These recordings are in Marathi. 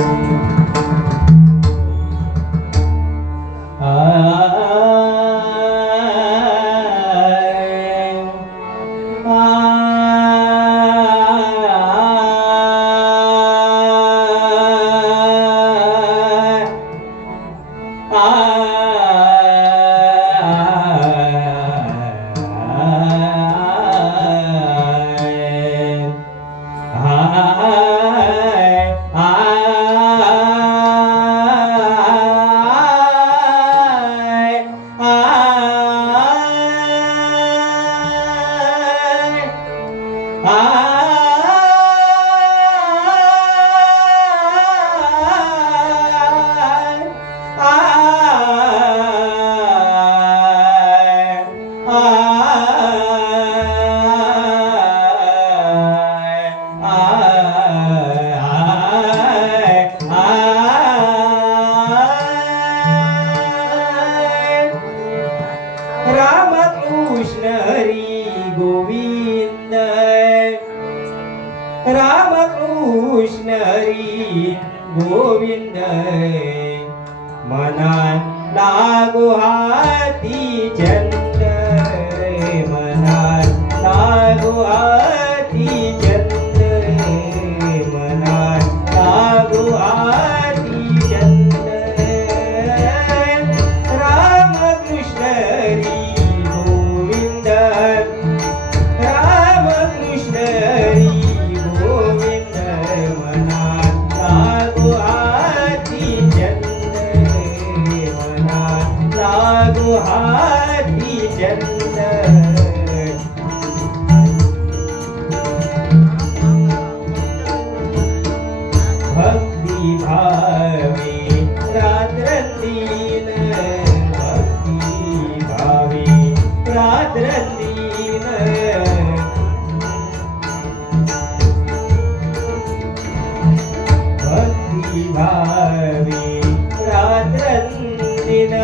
Bye. राम रामकृष्ण हरी गोविंद राम रामकृष्ण हरी गोविंद मना लागो हाती ഭക്തി ഭാവി രാത്രീന ഭക്തി ഭാവി രാത്രീന ഭക്തി ഭാവി രാത്രീന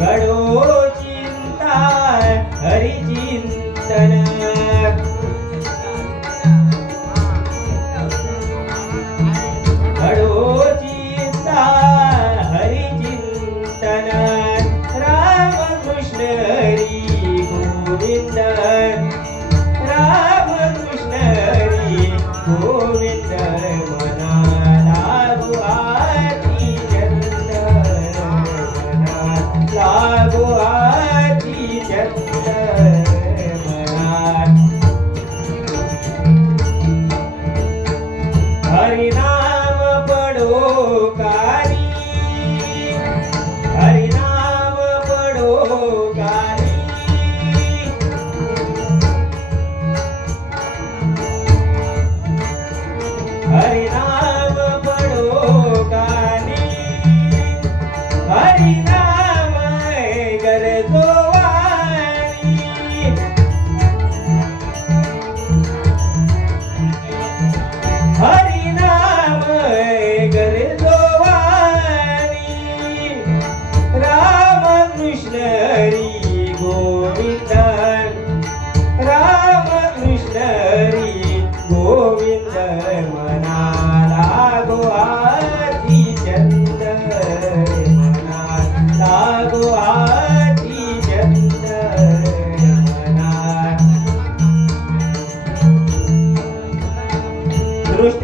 കടോ हरिनाम पडो गाणी. हरिनाम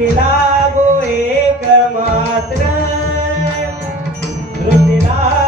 कृती लागो एक मात्र. कृती लागो